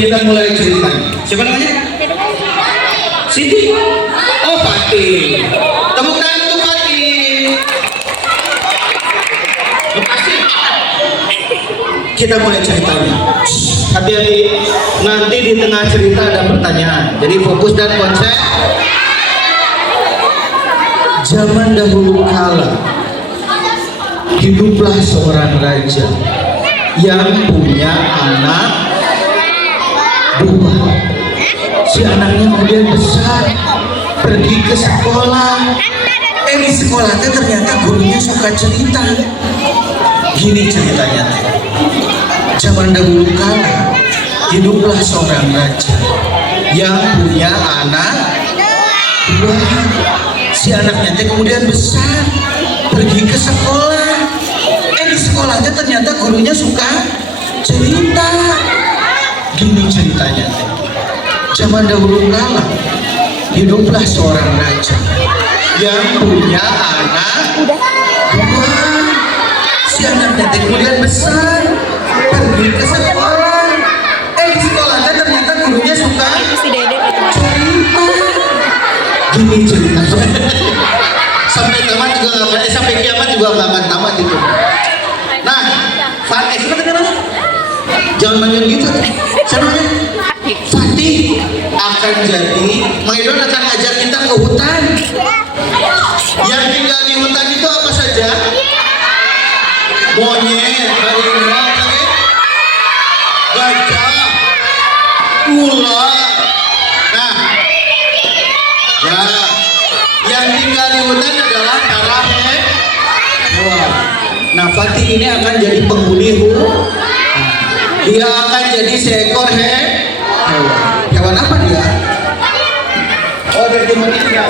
Kita mulai ceritanya. Siapa namanya? Siti. Oh, Fatih. Tepuk tangan untuk Fatih. Makasih. Kita mulai ceritanya. Hati-hati, nanti di tengah cerita ada pertanyaan. Jadi fokus dan konsep. Zaman dahulu kala, hiduplah seorang raja yang punya anak dua. Si anaknya kemudian besar, pergi ke sekolah. Di sekolah ternyata gurunya suka cerita. Gini ceritanya teh. Zaman dahulu kala, hiduplah seorang raja yang punya anak dua. Si anaknya teh kemudian besar, pergi ke sekolah. Di sekolahnya ternyata gurunya suka cerita. Gini ceritanya teh. Zaman dahulu kala, hiduplah seorang raja yang punya anak dua. Si anaknya teh kemudian besar, pergi ke sekolah. Di sekolahnya ternyata gurunya suka cerita. Gini ceritanya. Sampai tamat juga nggak sampai kiamat juga nggak akan tamat itu. Nah, siapa namanya? Jangan manggil gitu. Siapa namanya? Fatih akan jadi Maidon akan ngajak kita ke hutan. Yang tinggal di hutan itu apa saja? Monyet, harimau, gajah, ular. Nah, ya, yang tinggal di hutan adalah para hewan. Nah, Fatih ini akan jadi penghuni hutan. Dia akan jadi seekor hewan. Hewan apa dia? Oh, dari manusia.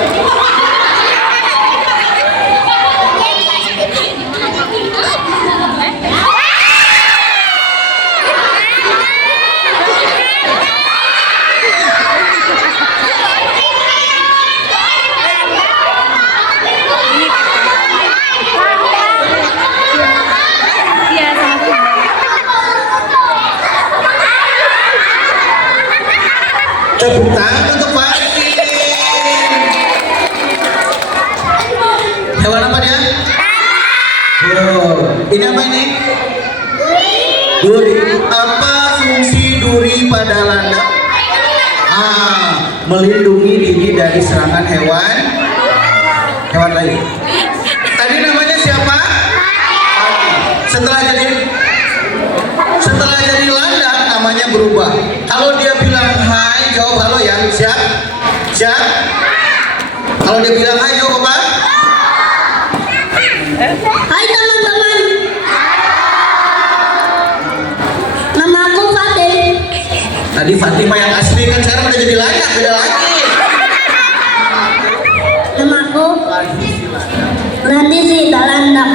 Tepuk tangan untuk Fatih. Hewan apa dia? Oh, ini apa ini? Duri. Apa fungsi duri pada landak? Melindungi diri dari serangan hewan lain. Tadi namanya siapa? Setelah jadi landak namanya berubah. Kalau dia bilang hai, jawab halo ya. Siap? Kalau dia bilang hai, jawab apa? Hai teman-teman. Nama aku Fatih. Tadi Fatimah yang asli kan, sekarang udah jadi landak, beda lagi. Nama aku Landi Silandak.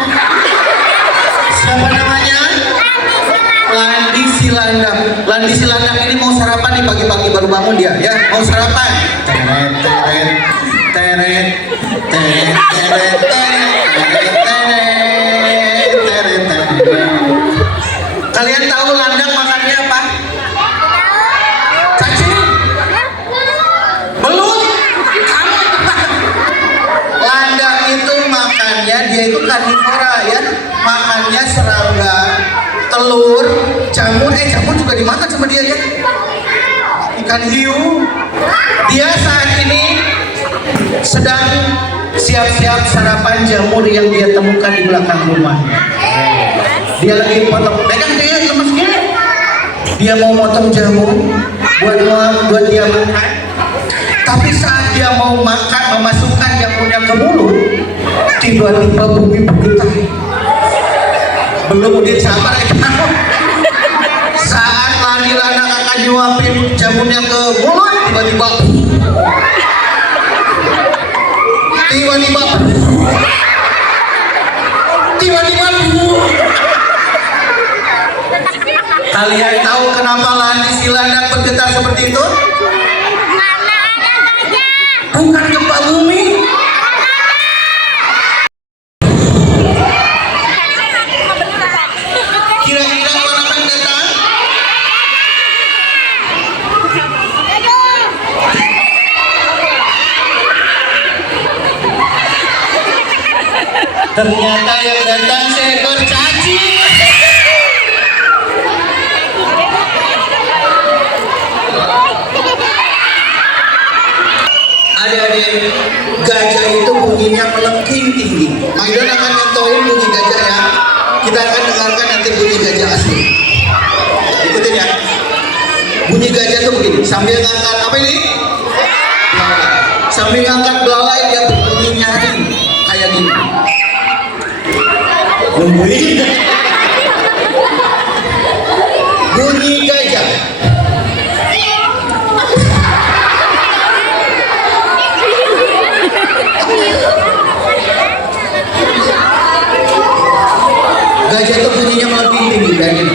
Siapa namanya? Landi Silandak. Landi Silandak ini mau sarapan nih pagi-pagi baru bangun dia, ya mau sarapan. Kalian tahu landak makannya apa? Cacing? Belut? Kamu tepat. Landak itu makannya, dia itu karnivora ya, makannya serangga, telur, jamur. Jamur juga dimakan sama dia ya. Ikan hiu. Dia saat ini sedang siap-siap sarapan jamur yang dia temukan di belakang rumahnya. Dia lagi potong, pegang dia lemesnya. Dia mau potong jamur buat dia makan. Tapi saat dia mau makan, memasukkan jamurnya ke mulut, tiba-tiba bumi bergetar. Belum dia sabar ya. Saat landak akan nyuapin jamurnya ke mulut, tiba-tiba kalian tahu kenapa Landi Silandak bergetar seperti itu? Bukan gempa bumi. Kira-kira orang apa yang datang? Ternyata yang datang seekor cacing. Adik-adik, gajah itu bunyinya melengking tinggi. Mang Idon akan nyentuhin bunyi gajah ya. Kita akan dengarkan nanti bunyi gajah asli. Ikutin ya. Bunyi gajah itu begini. Sambil ngangkat apa ini? Belalai. Sambil ngangkat belalai dia berbunyi nyaring kayak gini. Nungguin. Bunyi gajah. Gajah itu bunyinya melebih tinggi kayak gini.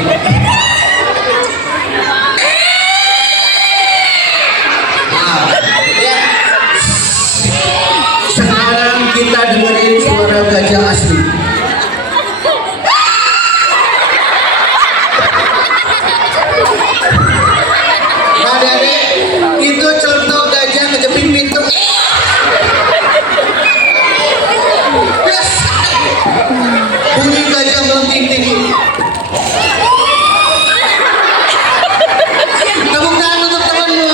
Nah, ya. Sekarang kita dengerin suara gajah asli. Nah, Dek, itu contoh gajah ngejepit pintu. Yes. Bunyi gajah melengking tinggi. Tepuk tangan untuk temanmu.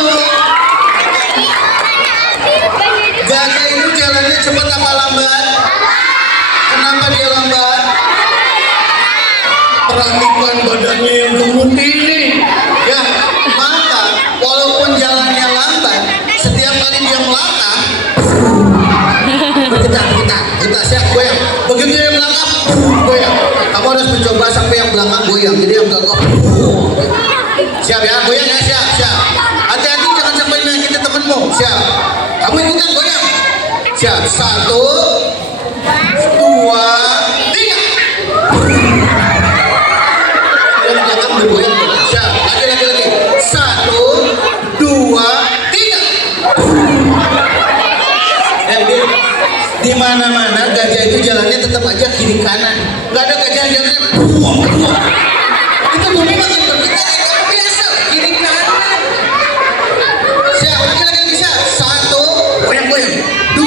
Gajah itu jalannya cepat apa lambat? Kenapa dia lambat? Perhatikan badannya yang gemuk ini. Ya, maka walaupun jalannya lambat, setiap kali dia melangkah, kita siap goyang. Begitu dia melangkah, goyang. Kamu harus mencoba sampai yang belakang goyang. Jadi yang belakang, siap ya, goyang ya, siap. Hati-hati jangan sampai nyakitin temenmu. Siap. Kamu ikutan goyang. Siap. 1, 2, 3. Yang belakang bergoyang. Siap. Lagi. 1, 2, 3. Di mana-mana gajah itu jalannya tetap aja kiri kanan. Nggak ada gajah yang jalannya itu bumi makin bergetar. Itu biasa kiri kanan. Siap, lagi bisa. 1, goyang. 2,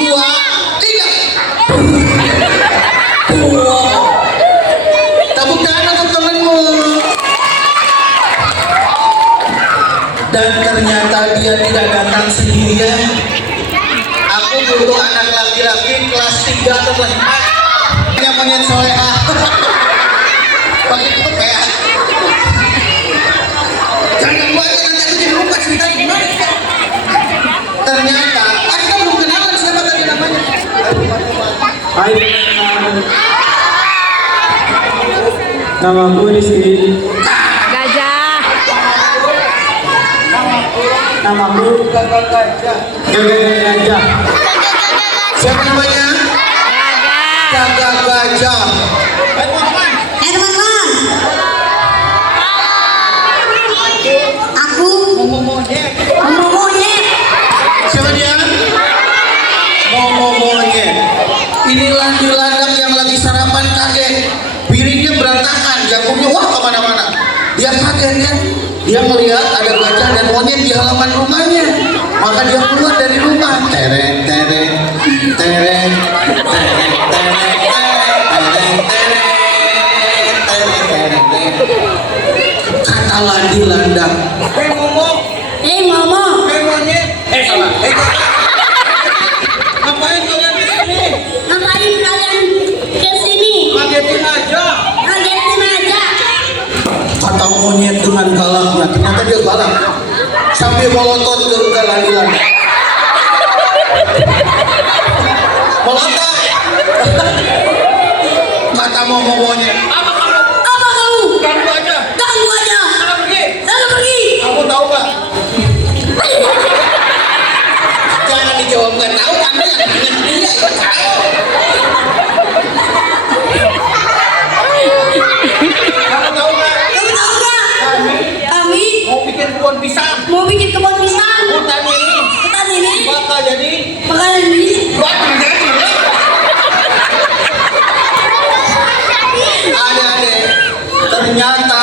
3. Tepuk tangan untuk temanmu. Dan ternyata dia tidak datang sendirian. Aku butuh anak laki-laki kelas 3 atau kelas 4 yang monyet soleha. Pakai tutup ya. Jangan buat nanti aku jadi lupa cerita gimana. Ternyata aku belum kenalan siapa tadi namanya. Hai, nama aku Rizky. Gajah. Nama aku Gajah. Siapa namanya? Gagak Gajah. teman-teman. Aku Monyet. monyet. Siapa dia? Monyet. Inilah gelandang yang lagi sarapan kaget. Piringnya berantakan, jagungnya wah kemana-mana. Dia kaget kan? Dia melihat ada gajah dan monyet di halaman rumahnya. Maka dia keluar dari rumah. Tereng. Katalah di landang. Hei mama. Monyet. Salah. Ngapain kalian di sini? Ngapain kalian kesini? Kagetin aja. Kagetin aja. Kata monyet dengan galaknya, ternyata dia galak sambil melotot ke landang. Melotot. Kata monyet, Apa kamu? ganggu aja. Sana pergi. Kamu tahu gak? Jangan dijawab gak tahu, Anda yang nanya dia yang tahu. Kamu tahu gak? Kamu tahu nggak? Kami Mau bikin kebun pisang. mau bikin kebun pisang. Hutan ini bakal jadi Bakalan ini. batu jadi. Adik-adik, ternyata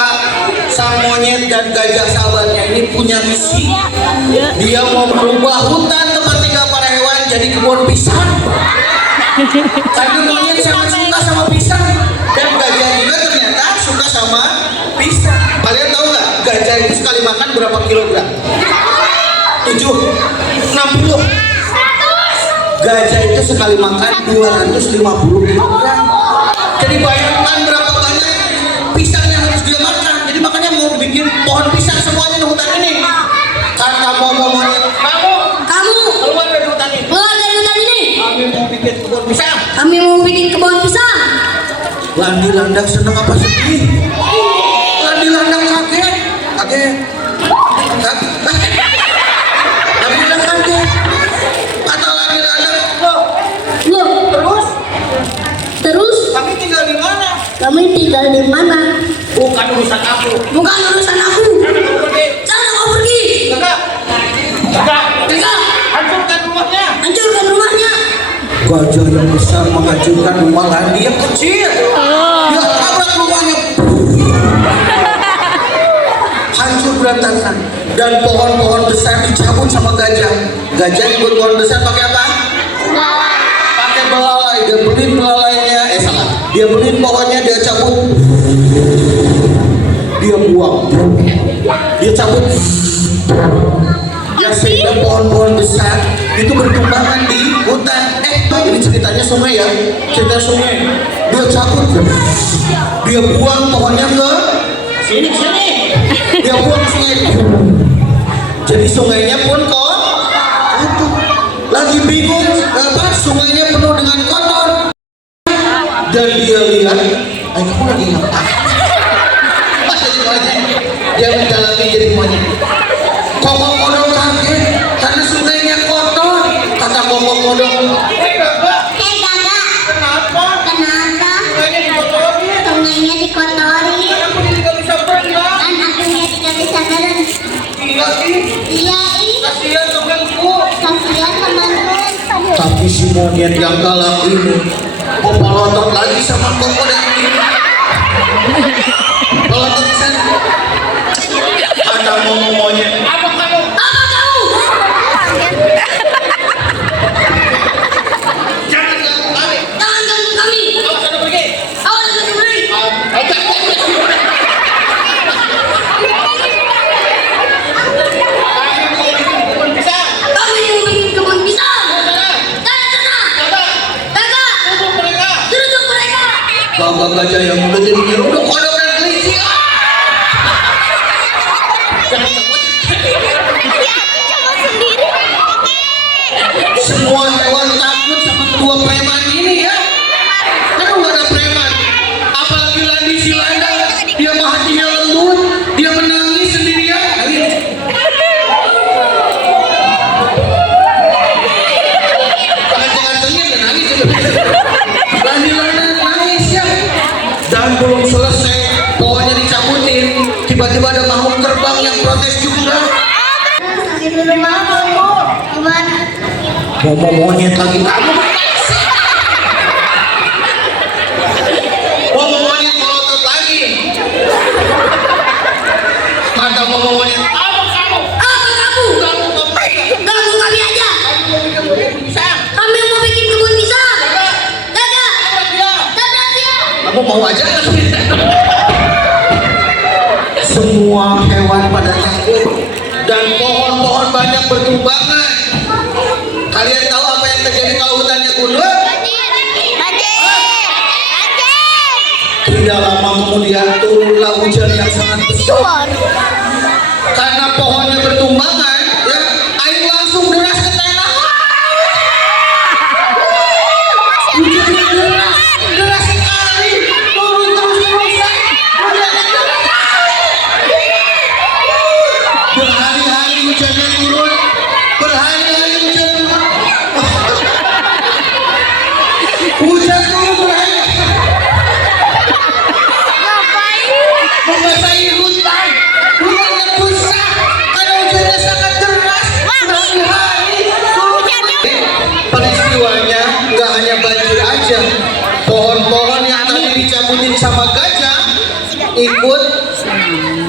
sang monyet dan gajah sahabatnya ini punya misi. Dia mau merubah hutan tempat tinggal para hewan jadi kebun pisang. Karena monyet sangat suka sama pisang dan gajah juga ternyata suka sama pisang. Kalian tahu nggak gajah itu sekali makan berapa kilogram? 7, 60. Gajah itu sekali makan 250 kilogram. Jadi bayangkan berapa banyak pisang yang harus dia makan. Jadi makanya mau bikin pohon pisang semuanya di hutan ini. Kata monyet, kamu keluar dari hutan ini. Keluar dari hutan ini. Kami mau bikin kebun pisang. Kami mau bikin kebun pisang. Landi Landak senang apa sedih? Landi Landak kaget. Landi Landak kaget. Kata Landi Landak, Loh, terus kami tinggal di mana? kami tinggal di mana? Bukan urusan aku. Bukan urusan aku. Sana kau pergi. Kakak, Kakak, hancurkan rumahnya. hancurkan rumahnya. Gajah yang besar menghancurkan rumah Landi yang kecil. Dia tabrak rumahnya. Hancur berantakan. Dan pohon-pohon besar dicabut sama gajah. Gajah ikut pohon besar pakai apa? Pakai belalai. Dia beliin belalainya. Salah. Dia beliin pohonnya, dia cabut. Dia buang. Dia cabut. Ya sehingga pohon-pohon besar itu bertumbangan di hutan. Ini ceritanya sungai ya, cerita sungai. Dia cabut, dia buang pohonnya ke sini. Dia buang ke sungai. Jadi sungainya pun kotor. Lagi bingung, sungainya penuh dengan kotor. Dan dia lihat, kamu lagi ngapain? Jadi monyet. Dia mendalami jadi monyet. Komodo kaget karena sungainya kotor. Kata komodo, Sungainya dikotori. aku tidak bisa berenang. Kan aku tidak bisa berenang. Iya sih, Iya, kasihan temanku. kasihan temanku. Tapi si monyet yang galak ini melotot lagi sama komodo ini. Melotot ke sana. Kata monyet, apa kamu? Apa kamu? Jangan ganggu kami. Jangan ganggu kami. Awas anda pergi. Awas aku pergi. Kami mau bikin kebun pisang. Sana. Kakak, duduk mereka. Bapak gajah yang udah jadi nyeruduk kodok dan kelinci. Jangan takut. Semua hewan takut sama kedua preman ini ya. Aduh ada preman. Apalagi Landi si Landa. Dia mah hatinya lembut. Dia menangis sendirian. Jangan-jangan dan nangis. Landi Landa nangis ya. Dan belum selesai pohonnya dicabutin. Tiba-tiba ada makhluk terbang yang protes juga. Sakit di rumah kamu. Gimana? Mau monyet lagi kamu. Mau monyet melotot lagi. Kata mau monyet, apa kamu? Apa kamu? Ganggu kami aja. Kami mau bikin kebun pisang. Kakak, tabrak dia. Kamu mau aja kan? Semua hewan pada takut dan pohon-pohon banyak bertumbangan. Kalian tahu apa yang terjadi kalau hutannya gundul? Tidak lama kemudian turunlah hujan yang sangat besar. Karena pohonnya bertumbangan, ya, air langsung deras ke tanah. Hujannya deras sekali, turun terus-terusan. Hujannya deras. Berhari-hari hujannya turun, berhari-hari hujan turun. Hujan turun berhari. Membasahi hutan, hutannya besar karena hujannya sangat deras. Berhari-hari turun. Peristiwanya nggak hanya banjir aja, pohon-pohon yang tadi dicabutin sama gajah ikut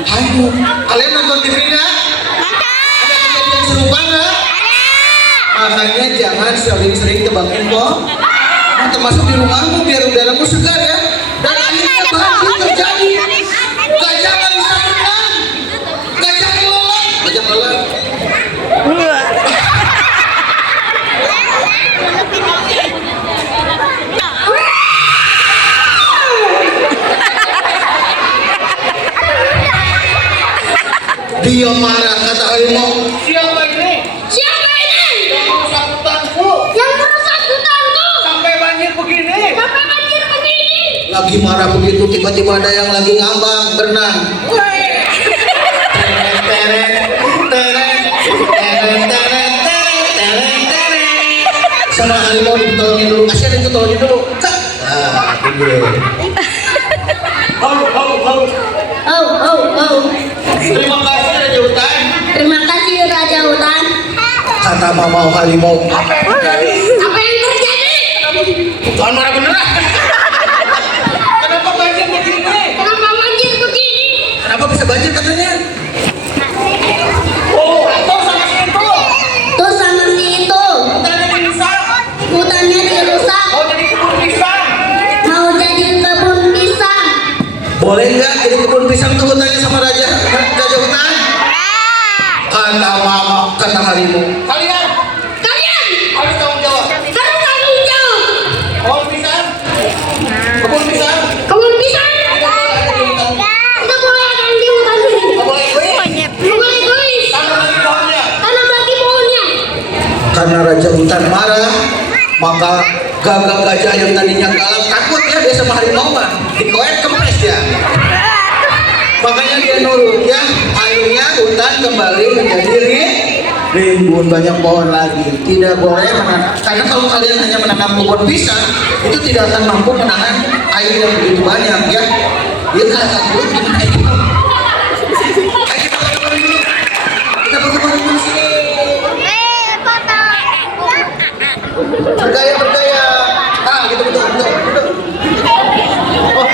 hanyut. Kalian nonton TV nggak? Ada kejadian serupa nggak? Makanya jangan sering-sering tebakin pohon. termasuk di rumahmu biar udaranya segar ya. Dan akhirnya banjir terjadi. Gajah nggak bisa berenang. Gajah kelelep. Gajah kelelep. Dia marah, kata harimau. Siapa ini? Siapa ini? Yang merusak hutanku. Yang merusak hutanku. Sampai banjir begini. Sampai banjir begini. Lagi marah begitu, tiba-tiba ada yang lagi ngambang berenang. Sama harimau ditolongin dulu. Kasih ada yang ditolongin dulu. Cak. Ah, itu dia. Oh. Terima kasih Raja Hutan. Terima kasih Raja Hutan. Kata mama harimau. Apa yang terjadi? Tuhan marah beneran. Kenapa banjir begini? Kenapa banjir begini? Kenapa bisa banjir katanya? Oh, itu sama si itu. Tuh sama si itu. Hutannya dirusak. Hutannya dirusak. Mau jadi kebun pisang. Mau jadi kebun pisang. Boleh nggak jadi kebun pisang tuh hutannya sama Raja Hutan? Kata mama, kata harimau. Kalian harus tanggung jawab. Harus tanggung jawab. Kebun pisang. Kebun pisang. Kebun pisang. Kita boleh akan di hutan ini. Nggak boleh egois. Nggak boleh egois. Tanam lagi pohonnya. Tanam lagi pohonnya. Karena Raja Hutan marah, maka gagak-gajah yang tadinya galak takut ya dia sama harimau mah dikoek kempes ya. Makanya dia nurut ya. Akhirnya hutan kembali menjadi rimbun, banyak pohon lagi. Tidak boleh menanam, karena kalau kalian hanya menanam pohon pisang itu tidak akan mampu menahan air yang begitu banyak ya. Dia kalah dulu gimana itu? Ayo kita bagaimana dulu? Kita bagaimana dulu sini? Bergaya. Ah, gitu. Oh.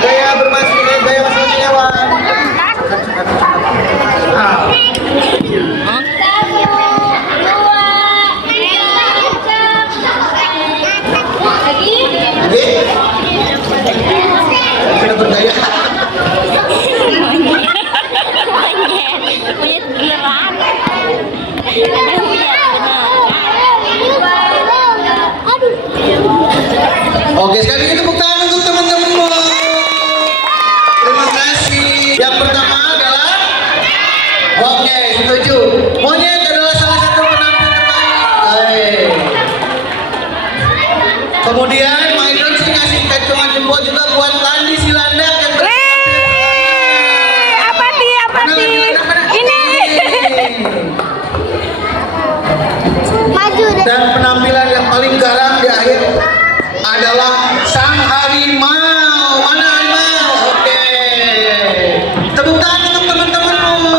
Gaya bermasker, gaya masuk nyawa. Ah. Oke. Kita bergaya. Monyet beneran. Ada monyet Oke, sekali lagi tepuk tangan untuk teman-teman. Terima kasih. Yang pertama adalah oke, setuju. Monyet adalah salah satu penampil terbaik. Kemudian Maidon sih ngasih kacungan jempol juga buat Landi si landak yang Apa sih? Ini. Maju deh. dan penampilan yang paling garang di akhir adalah sang harimau. Mana harimau? Oke. Tepuk tangan untuk teman-temanmu.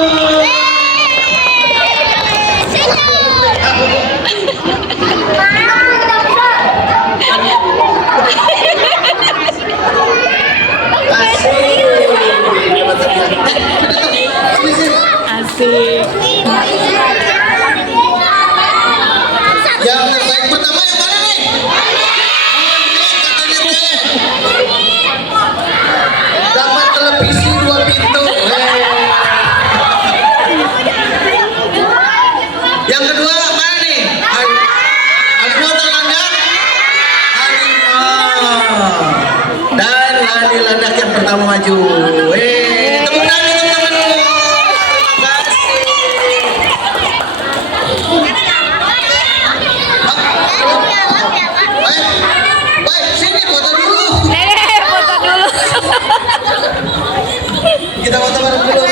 Asik. Yang terbaik pertama yang mana nih? Katanya teh. Dapat televisi 2 pintu. Yang kedua mana nih? Harimau terlandak. Harimau. Dan Lani landak yang pertama maju. Tepuk tangan untuk teman-teman. Terima kasih. Baik, sini foto dulu. Nenek foto dulu. Kita foto bareng dulu.